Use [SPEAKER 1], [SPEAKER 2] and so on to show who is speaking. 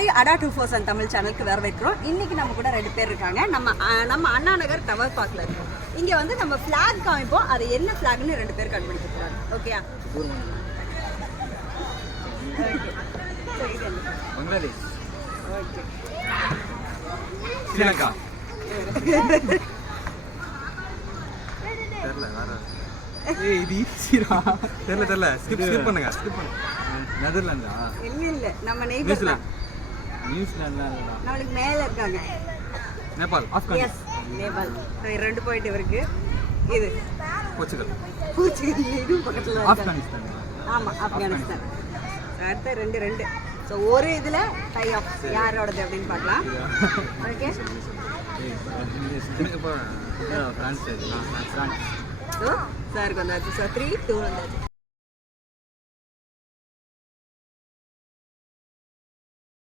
[SPEAKER 1] எல்லாரையும் அடா two four seven Tamil சேனலுக்கு வர வைக்கிறோம். இன்னைக்கு நம்ம கூட ரெண்டு பேர் இருக்காங்க. நம்ம நம்ம அண்ணா நகர் டவர் பார்க்ல இருக்கோம். இங்க வந்து நம்ம ஃபிளாக் காமிப்போம். அது என்ன ஃபிளாக்னு ரெண்டு பேர் கண்டுபிடிக்க போறாங்க ஓகேயா
[SPEAKER 2] பங்களாதேஷ்
[SPEAKER 1] ஓகே
[SPEAKER 2] ஸ்ரீலங்கா தெரியல வேற ஏய் இது ஈஸிடா தெரியல தெரியல. ஸ்கிப் ஸ்கிப் பண்ணுங்க. ஸ்கிப் பண்ணுங்க நெதர்லாண்டா
[SPEAKER 1] இல்ல இல்ல. நம்ம
[SPEAKER 2] நியூசிலாந்து நியூசிலாந்துலாம் இல்லடா.
[SPEAKER 1] நம்மளுக்கு மேல இருக்காங்க.
[SPEAKER 2] நேபாள் ஆப்கானிஸ்தான்.
[SPEAKER 1] எஸ் நேபாள். ரெண்டு பாயிண்ட் இருக்கு இது.
[SPEAKER 2] போர்ச்சுகல்.
[SPEAKER 1] பூச்சிகள் இதுவும் பக்கத்துல
[SPEAKER 2] ஆப்கானிஸ்தான்.
[SPEAKER 1] ஆமா ஆப்கானிஸ்தான். அடுத்த ரெண்டு ரெண்டு. ஸோ ஒரு இதுல டை ஆஃப் யாரோடது அப்படின்னு பார்க்கலாம். ஓகே சாருக்கு வந்தாச்சு. ஸோ த்ரீ டூ வந்தாச்சு.